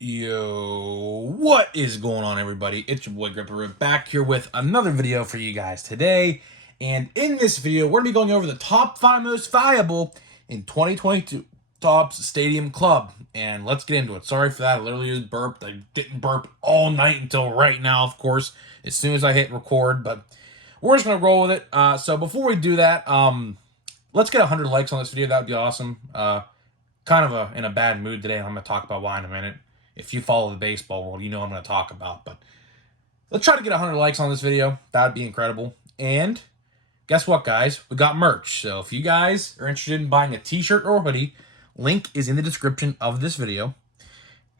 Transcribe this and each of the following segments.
Yo, what is going on, everybody? It's your boy Gripper back here with another video for you guys today. And in this video, we're going to be going over the top 5 most valuable in 2022 Topps Stadium Club. And let's get into it. Sorry for that. I literally just burped. I didn't burp all night until right now, of course, as soon as I hit record. But we're just going to roll with it. So before we do that, let's get 100 likes on this video. That would be awesome. Kind of in a bad mood today, and I'm going to talk about why in a minute. If you follow the baseball world, you know what I'm going to talk about. But let's try to get 100 likes on this video. That would be incredible. And guess what, guys? We got merch. So if you guys are interested in buying a t-shirt or hoodie, link is in the description of this video.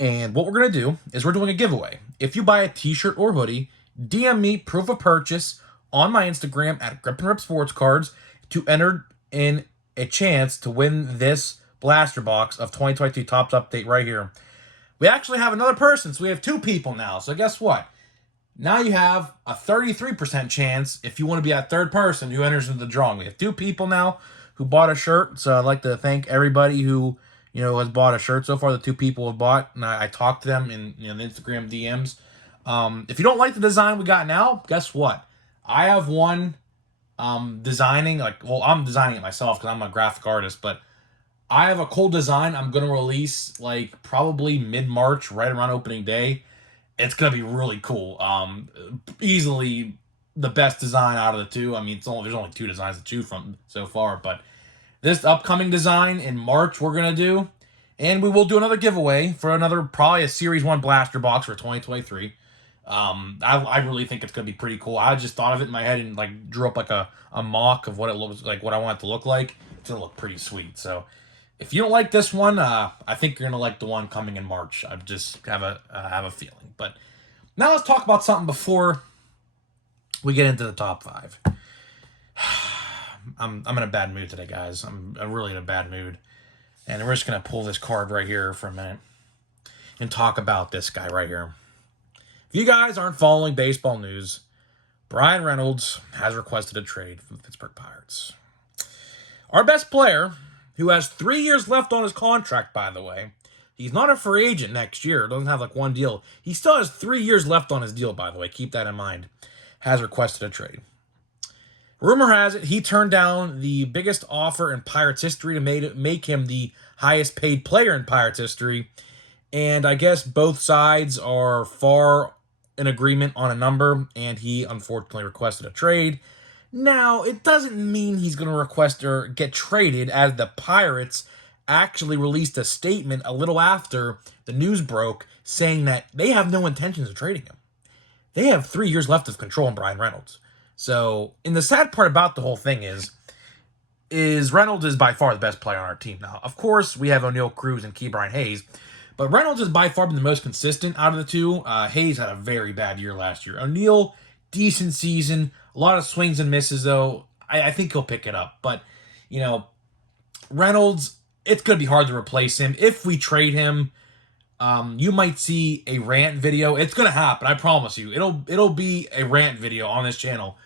And what we're going to do is we're doing a giveaway. If you buy a t-shirt or hoodie, DM me proof of purchase on my Instagram at Grip and Rip Sports Cards to enter in a chance to win this blaster box of 2022 Topps Update right here. We actually have another person, so we have 2 people now. So guess what? Now you have a 33% chance if you want to be that third person who enters into the drawing. We have 2 people now who bought a shirt, so I'd like to thank everybody who has bought a shirt so far. The 2 people have bought, and I talked to them in the Instagram DMs. If you don't like the design we got now, guess what? I have one designing, I'm designing it myself because I'm a graphic artist, but I have a cool design I'm going to release probably mid-March, right around opening day. It's going to be really cool. Easily the best design out of the 2. I mean, there's only 2 designs to choose from so far, but this upcoming design in March we're going to do, and we will do another giveaway for probably a Series 1 blaster box for 2023. I really think it's going to be pretty cool. I just thought of it in my head and drew up a mock of what it looks like, what I want it to look like. It's going to look pretty sweet. So if you don't like this one, I think you're gonna like the one coming in March. I just have a feeling. But now let's talk about something before we get into the top 5. I'm in a bad mood today, guys. I'm really in a bad mood, and we're just gonna pull this card right here for a minute and talk about this guy right here. If you guys aren't following baseball news, Bryan Reynolds has requested a trade from the Pittsburgh Pirates. Our best player, who has 3 years left on his contract, by the way. He's not a free agent next year. Doesn't have one deal. He still has 3 years left on his deal, by the way. Keep that in mind. Has requested a trade. Rumor has it he turned down the biggest offer in Pirates history to make him the highest paid player in Pirates history. And I guess both sides are far in agreement on a number, and he unfortunately requested a trade. Now, it doesn't mean he's going to request or get traded, as the Pirates actually released a statement a little after the news broke saying that they have no intentions of trading him. They have 3 years left of control on Bryan Reynolds. So, and the sad part about the whole thing is Reynolds is by far the best player on our team now. Of course, we have O'Neal Cruz and Ke'Bryan Hayes, but Reynolds has by far been the most consistent out of the 2. Hayes had a very bad year last year. O'Neal, decent season. A lot of swings and misses, though. I think he'll pick it up. But, Reynolds, it's going to be hard to replace him. If we trade him, you might see a rant video. It's going to happen, I promise you. It'll be a rant video on this channel.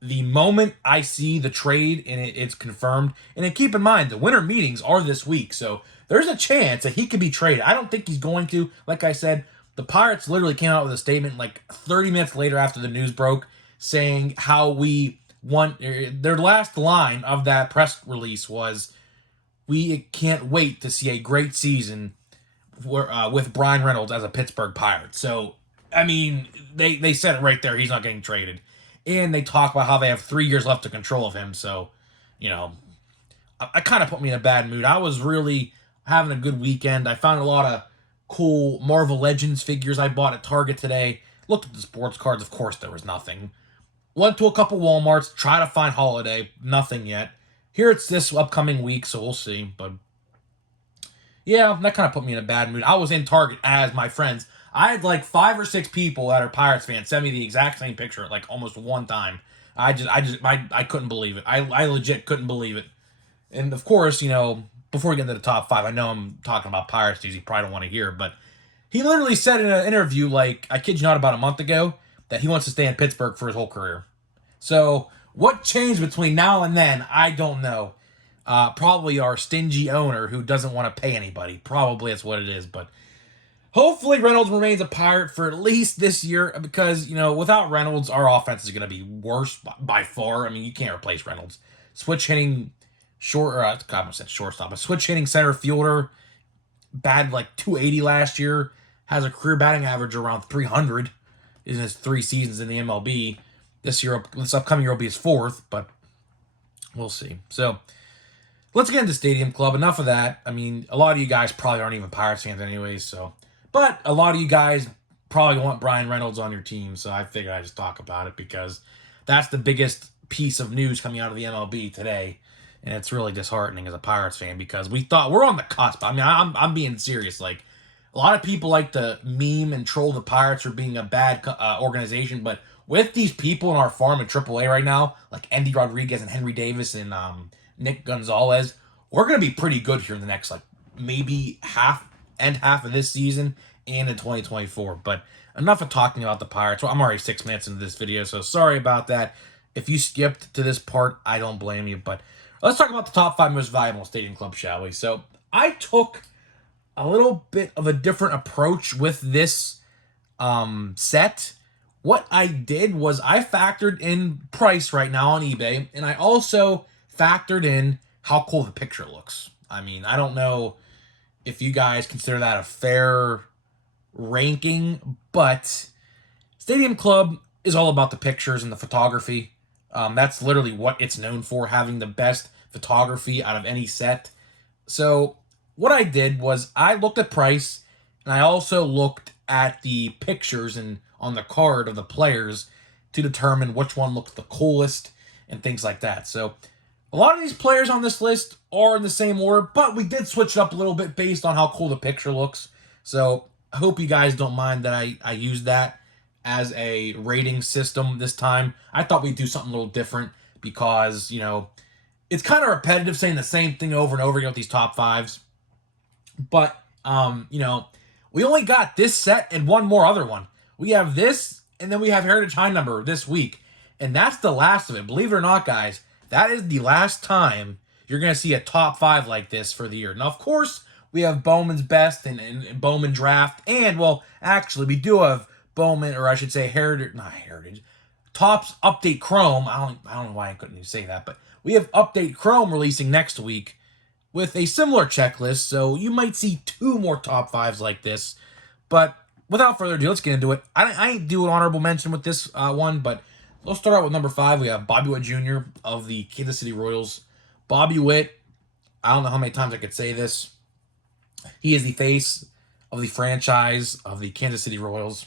The moment I see the trade and it's confirmed, and then keep in mind, the winter meetings are this week, so there's a chance that he could be traded. I don't think he's going to. Like I said, the Pirates literally came out with a statement 30 minutes later after the news broke, saying how we want. Their last line of that press release was, "We can't wait to see a great season with Bryan Reynolds as a Pittsburgh Pirate." So, I mean, they said it right there. He's not getting traded, and they talk about how they have 3 years left to control of him. So, I kind of put me in a bad mood. I was really having a good weekend. I found a lot of cool Marvel Legends figures I bought at Target today. Looked at the sports cards. Of course, there was nothing. Went to a couple Walmarts, try to find holiday, nothing yet. Here it's this upcoming week, so we'll see. But yeah, that kind of put me in a bad mood. I was in Target as my friends. I had 5 or 6 people that are Pirates fans send me the exact same picture almost one time. I couldn't believe it. I legit couldn't believe it. And of course, before we get into the top 5, I know I'm talking about Pirates news. You probably don't want to hear, but he literally said in an interview, I kid you not, about a month ago, that he wants to stay in Pittsburgh for his whole career. So what changed between now and then, I don't know. Probably our stingy owner who doesn't want to pay anybody. Probably that's what it is. But Hopefully Reynolds remains a Pirate for at least this year because, without Reynolds, our offense is going to be worse by far. I mean, you can't replace Reynolds. Switch hitting I almost said shortstop, a switch hitting center fielder, batted like 280 last year, has a career batting average around 300 in his 3 seasons in the MLB. This upcoming year will be his 4th, but we'll see. So let's get into Stadium Club. Enough of that. I mean, a lot of you guys probably aren't even Pirates fans anyways, but a lot of you guys probably want Bryan Reynolds on your team, so I figured I'd just talk about it because that's the biggest piece of news coming out of the MLB today, and it's really disheartening as a Pirates fan because we thought we're on the cusp. I mean, I'm being serious. Like, a lot of people like to meme and troll the Pirates for being a bad organization, but with these people in our farm in AAA right now, like Endy Rodriguez and Henry Davis and Nick Gonzalez, we're going to be pretty good here in the next, maybe half of this season and in 2024. But enough of talking about the Pirates. Well, I'm already 6 minutes into this video, so sorry about that. If you skipped to this part, I don't blame you. But let's talk about the top 5 most valuable Stadium Club, shall we? So I took a little bit of a different approach with this set. What I did was I factored in price right now on eBay, and I also factored in how cool the picture looks. I mean, I don't know if you guys consider that a fair ranking, but Stadium Club is all about the pictures and the photography. That's literally what it's known for, having the best photography out of any set. So what I did was I looked at price, and I also looked at the pictures and on the card of the players to determine which one looks the coolest and things like that. So a lot of these players on this list are in the same order, but we did switch it up a little bit based on how cool the picture looks. So I hope you guys don't mind that I used that as a rating system this time. I thought we'd do something a little different because, it's kind of repetitive saying the same thing over and over again with these top 5s. But, we only got this set and one more other one. We have this, and then we have Heritage High Number this week. And that's the last of it. Believe it or not, guys, that is the last time you're going to see a top 5 like this for the year. Now, of course, we have Bowman's Best and Bowman Draft. And, well, actually, we do have Bowman, or I should say Topps Update Chrome. I don't know why I couldn't even say that. But we have Update Chrome releasing next week with a similar checklist. So you might see 2 more top 5s like this. But without further ado, let's get into it. I ain't do an honorable mention with this one, but let's start out with number 5. We have Bobby Witt Jr. of the Kansas City Royals. Bobby Witt, I don't know how many times I could say this. He is the face of the franchise of the Kansas City Royals.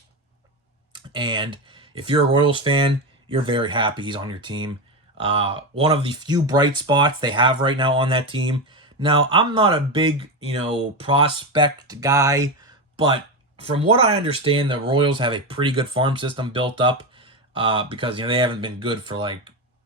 And if you're a Royals fan, you're very happy he's on your team. One of the few bright spots they have right now on that team. Now, I'm not a big, prospect guy, but from what I understand, the Royals have a pretty good farm system built up because, they haven't been good for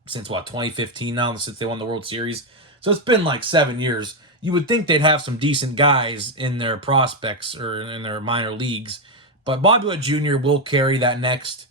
since 2015 now, since they won the World Series. So it's been 7 years. You would think they'd have some decent guys in their prospects or in their minor leagues, but Bobby Witt Jr. will carry that next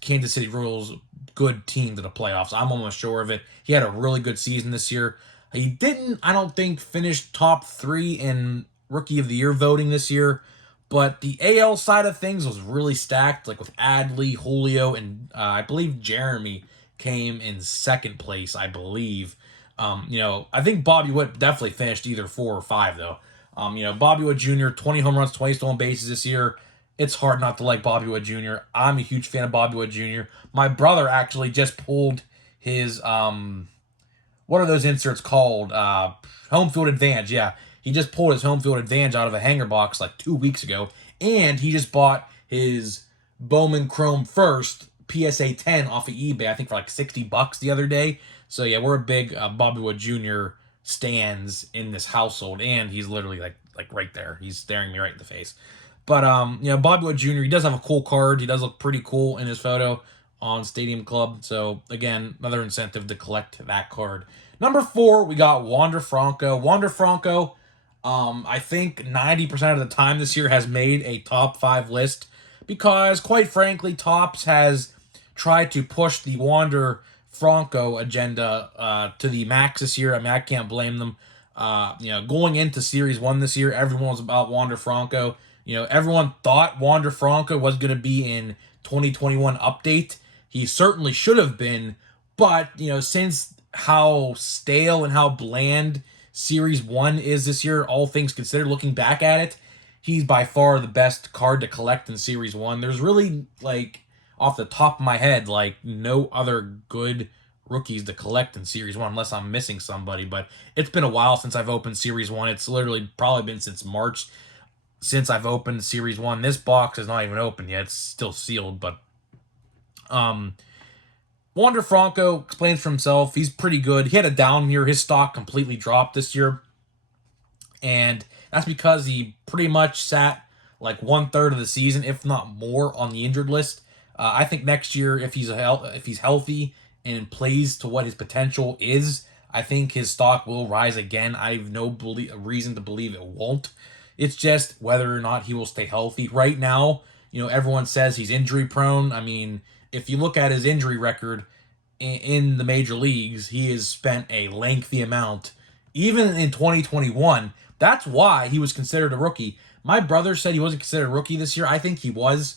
Kansas City Royals good team to the playoffs. I'm almost sure of it. He had a really good season this year. He didn't, I don't think, finish top 3 in Rookie of the Year voting this year, but the AL side of things was really stacked, with Adley, Julio, and I believe Jeremy came in second place, I believe. I think Bobby Witt definitely finished either 4 or 5, though. Bobby Witt Jr., 20 home runs, 20 stolen bases this year. It's hard not to like Bobby Witt Jr. I'm a huge fan of Bobby Witt Jr. My brother actually just pulled his, what are those inserts called? Home Field Advantage, yeah. He just pulled his Home Field Advantage out of a hanger box 2 weeks ago, and he just bought his Bowman Chrome First PSA 10 off of eBay, I think for $60 the other day. So yeah, we're a big Bobby Witt Jr. stands in this household, and he's literally right there. He's staring me right in the face. But Bobby Witt Jr., he does have a cool card. He does look pretty cool in his photo on Stadium Club. So again, another incentive to collect that card. Number 4, we got Wander Franco. Wander Franco, I think 90% of the time this year has made a top 5 list because, quite frankly, Topps has tried to push the Wander Franco agenda to the max this year. I mean, I can't blame them. Going into Series 1 this year, everyone was about Wander Franco. Everyone thought Wander Franco was going to be in 2021 update. He certainly should have been, but, since how stale and how bland Series 1 is this year, all things considered, looking back at it, he's by far the best card to collect in Series 1. There's really, off the top of my head, no other good rookies to collect in Series 1 unless I'm missing somebody. But it's been a while since I've opened Series 1. It's literally probably been since March since I've opened Series 1. This box is not even open yet. It's still sealed, but Wander Franco explains for himself. He's pretty good. He had a down year. His stock completely dropped this year. And that's because he pretty much sat like 1/3 of the season, if not more, on the injured list. I think next year, if he's healthy and plays to what his potential is, I think his stock will rise again. I have no reason to believe it won't. It's just whether or not he will stay healthy. Right now, everyone says he's injury prone. I mean, if you look at his injury record in the major leagues, he has spent a lengthy amount, even in 2021. That's why he was considered a rookie. My brother said he wasn't considered a rookie this year. I think he was.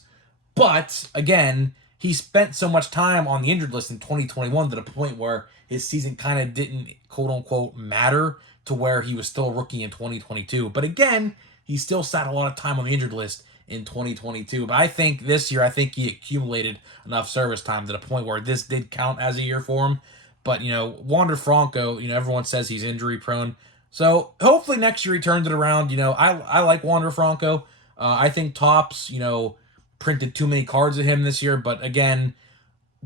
But, again, he spent so much time on the injured list in 2021 to the point where his season kind of didn't, quote-unquote, matter to where he was still a rookie in 2022. But, again, he still sat a lot of time on the injured list in 2022. But I think this year, he accumulated enough service time to the point where this did count as a year for him. But, Wander Franco, everyone says he's injury prone. So hopefully next year he turns it around. I like Wander Franco. I think Topps, printed too many cards of him this year. But again,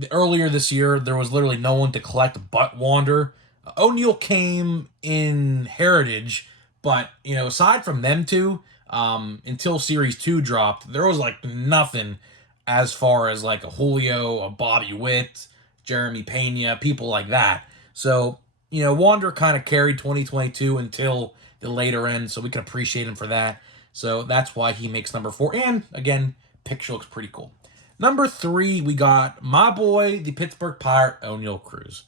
earlier this year, there was literally no one to collect but Wander. O'Neill came in Heritage, but, aside from them two, until Series 2 dropped, there was nothing as far as a Julio, a Bobby Witt, Jeremy Pena, people like that. So, Wander kind of carried 2022 until the later end, so we can appreciate him for that. So that's why he makes number 4. And again, picture looks pretty cool. Number 3, we got my boy, the Pittsburgh Pirate, Oneil Cruz.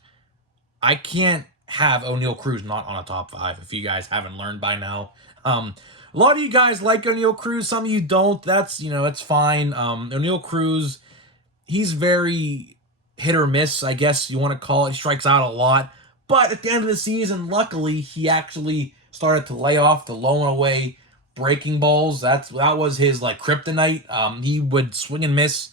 I can't have Oneil Cruz not on a top 5 if you guys haven't learned by now. A lot of you guys like Oneil Cruz. Some of you don't. That's, it's fine. Oneil Cruz, he's very hit or miss, I guess you want to call it. He strikes out a lot. But at the end of the season, luckily, he actually started to lay off the low and away breaking balls. That was his kryptonite. He would swing and miss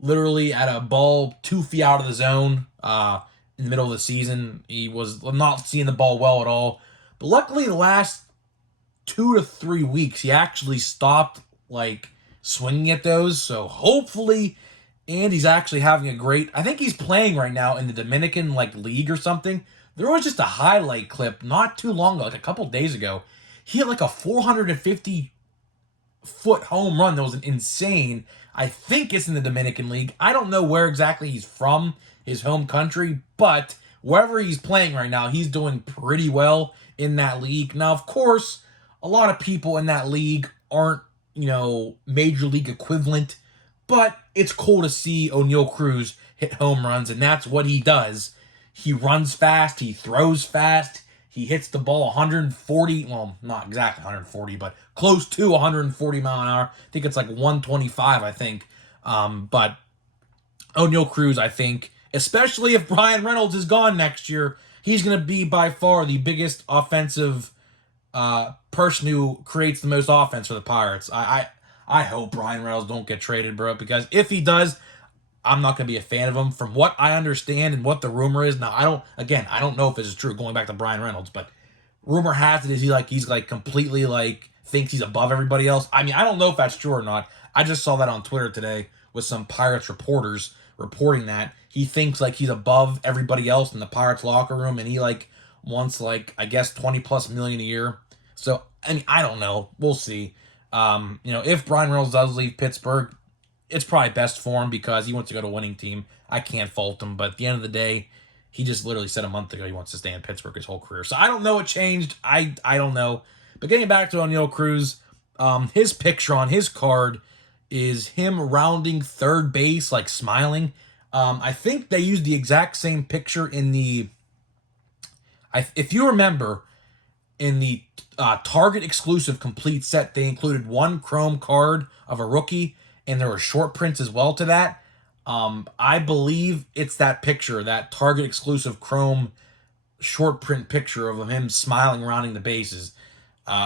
literally at a ball 2 feet out of the zone in the middle of the season. He was not seeing the ball well at all. But luckily, the last 2 to 3 weeks, he actually stopped swinging at those. So hopefully, and he's actually having a great. I think he's playing right now in the Dominican league or something. There was just a highlight clip not too long ago, a couple days ago. He had a 450-foot home run that was insane. I think it's in the Dominican League. I don't know where exactly he's from, his home country, but wherever he's playing right now, he's doing pretty well in that league. Now, of course, a lot of people in that league aren't, major league equivalent, but it's cool to see Oneil Cruz hit home runs, and that's what he does. He runs fast, he throws fast, he hits the ball 140, well, not exactly 140, but close to 140 mile an hour. I think it's 125, I think. But Oneil Cruz, I think, especially if Bryan Reynolds is gone next year, he's going to be by far the biggest offensive person who creates the most offense for the Pirates. I hope Bryan Reynolds don't get traded, bro, because if he does, I'm not going to be a fan of him. From what I understand and what the rumor is, now I don't know if this is true, going back to Bryan Reynolds, but rumor has it is he's completely thinks he's above everybody else. I mean, I don't know if that's true or not. I just saw that on Twitter today with some Pirates reporters reporting that he thinks he's above everybody else in the Pirates locker room, and he wants I guess 20+ million a year. So I mean, I don't know. We'll see. If Bryan Reynolds does leave Pittsburgh, it's probably best for him because he wants to go to a winning team. I can't fault him, but at the end of the day, he just literally said a month ago he wants to stay in Pittsburgh his whole career. So I don't know what changed. I don't know. But getting back to Oneil Cruz, his picture on his card is him rounding third base, smiling. I think they used the exact same picture in the... if you remember, In the Target exclusive complete set, they included one chrome card of a rookie, and there were short prints as well to that. I believe it's that picture, that Target exclusive chrome short print picture of him smiling, rounding the bases.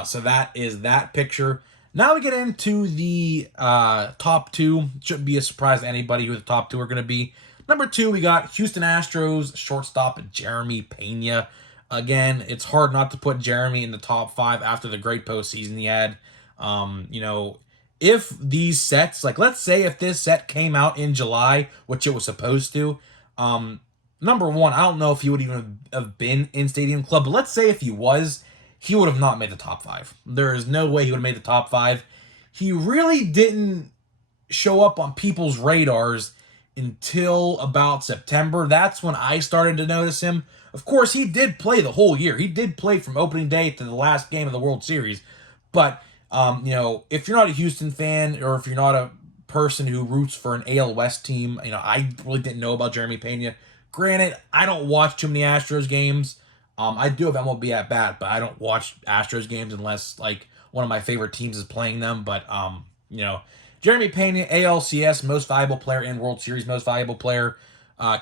So that is that picture. Now we get into the top two. Shouldn't be a surprise to anybody who the top two are going to be. Number 2, we got Houston Astros shortstop Jeremy Pena. Again, it's hard not to put Jeremy in the top 5 after the great postseason he had. If these sets, like let's say if this set came out in July, which it was supposed to, number 1, I don't know if he would even have been in Stadium Club, but let's say if he was, he would have not made the top 5. There is no way he would have made the top 5. He really didn't show up on people's radars until about September. That's when I started to notice him. Of course, he did play the whole year. He did play from opening day to the last game of the World Series. But, if you're not a Houston fan or if you're not a person who roots for an AL West team, I really didn't know about Jeremy Pena. Granted, I don't watch too many Astros games. I do have MLB at bat, but I don't watch Astros games unless, like, one of my favorite teams is playing them. But, Jeremy Pena, ALCS most valuable player and World Series most valuable player.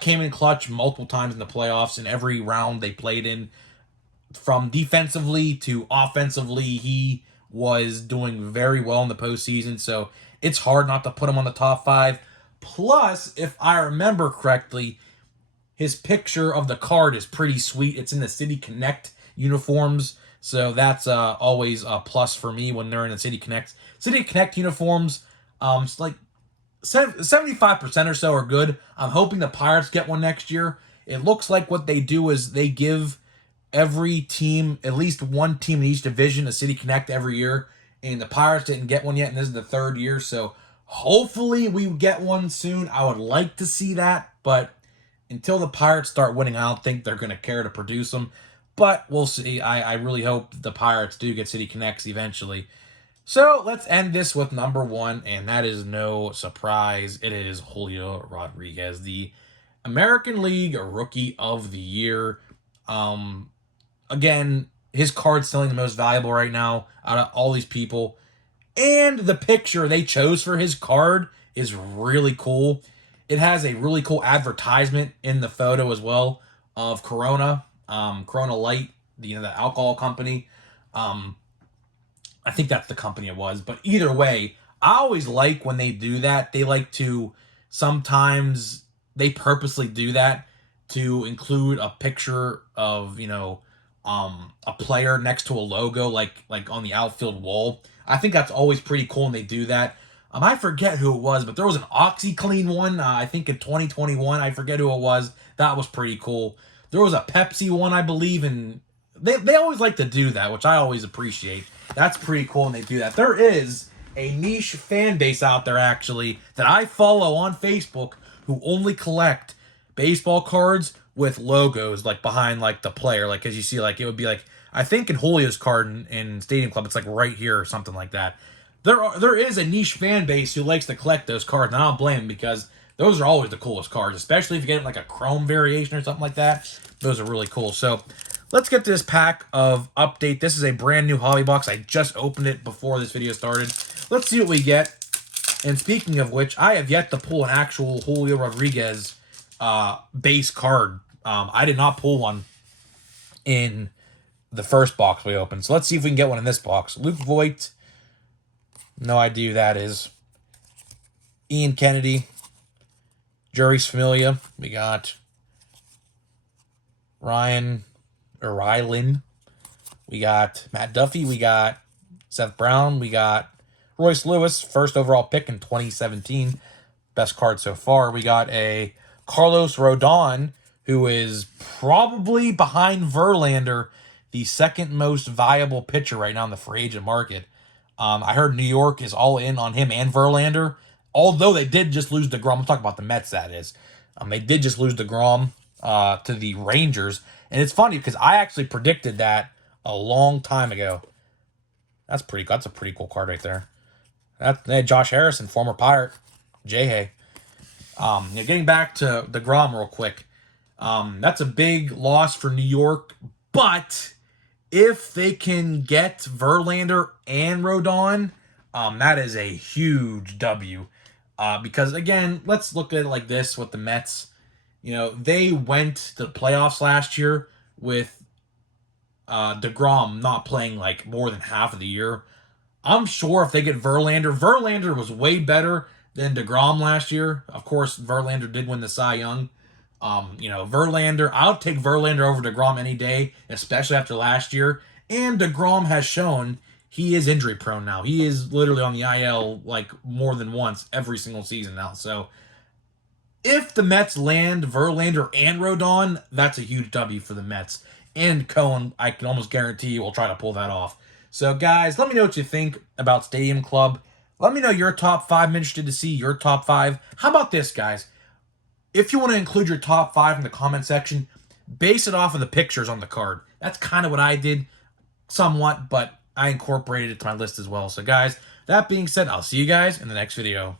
Came in clutch multiple times in the playoffs in every round they played in. From defensively to offensively, he was doing very well in the postseason. So it's hard not to put him on the top 5. Plus, if I remember correctly, his picture of the card is pretty sweet. It's in the City Connect uniforms. So that's always a plus for me when they're in the City Connect uniforms. Like 75% or so are good. I'm hoping the Pirates get one next year. It looks like what they do is they give every team, at least one team in each division, a City Connect every year. And the Pirates didn't get one yet, and this is the 3rd year. So hopefully we get one soon. I would like to see that, but until the Pirates start winning, I don't think they're going to care to produce them. But we'll see. I really hope the Pirates do get City Connects eventually. So let's end this with number 1, and that is no surprise. It is Julio Rodriguez, the American League Rookie of the Year. Again, his card's selling the most valuable right now out of all these people. And the picture they chose for his card is really cool. It has a really cool advertisement in the photo as well of Corona, Corona Light, the alcohol company. I think that's the company it was. But either way, I always like when they do that. They like to, sometimes they purposely do that to include a picture of, a player next to a logo, like on the outfield wall. I think that's always pretty cool when they do that. I forget who it was, but there was an OxyClean one, I think in 2021. I forget who it was. That was pretty cool. There was a Pepsi one, I believe, and they always like to do that, which I always appreciate. That's pretty cool when they do that. There is a niche fan base out there, actually, that I follow on Facebook who only collect baseball cards with logos, like, behind, like, the player. Like, as you see, like, it would be, like, I think in Julio's card in Stadium Club, it's, like, right here or something like that. There is a niche fan base who likes to collect those cards, and I don't blame them because those are always the coolest cards, especially if you get, like, a chrome variation or something like that. Those are really cool. So let's get to this pack of update. This is a brand new hobby box. I just opened it before this video started. Let's see what we get. And speaking of which, I have yet to pull an actual Julio Rodriguez base card. I did not pull one in the first box we opened. So let's see if we can get one in this box. Luke Voigt. No idea who that is. Ian Kennedy. Juris Familia. We got Rylan. We got Matt Duffy. We got Seth Brown. We got Royce Lewis, first overall pick in 2017. Best card so far. We got a Carlos Rodon, who is probably behind Verlander, the second most valuable pitcher right now in the free agent market. I heard New York is all in on him and Verlander, although they did just lose DeGrom. I'm talking about the Mets, that is. They did just lose DeGrom to the Rangers. And it's funny because I actually predicted that a long time ago. That's a pretty cool card right there. That's Josh Harrison, former Pirate. J-Hay. Getting back to DeGrom real quick. That's a big loss for New York, but If they can get Verlander and Rodon, that is a huge W. Because again, let's look at it like this with the Mets. You know, they went to the playoffs last year with DeGrom not playing like more than half of the year. I'm sure if they get Verlander was way better than DeGrom last year. Of course, Verlander did win the Cy Young. Verlander, I'll take Verlander over DeGrom any day, especially after last year. And DeGrom has shown he is injury prone now. He is literally on the IL like more than once every single season now. So if the Mets land Verlander and Rodon, that's a huge W for the Mets. And Cohen, I can almost guarantee will try to pull that off. So, guys, let me know what you think about Stadium Club. Let me know your top 5. I'm interested to see your top 5. How about this, guys? If you want to include your top 5 in the comment section, base it off of the pictures on the card. That's kind of what I did somewhat, but I incorporated it to my list as well. So, guys, that being said, I'll see you guys in the next video.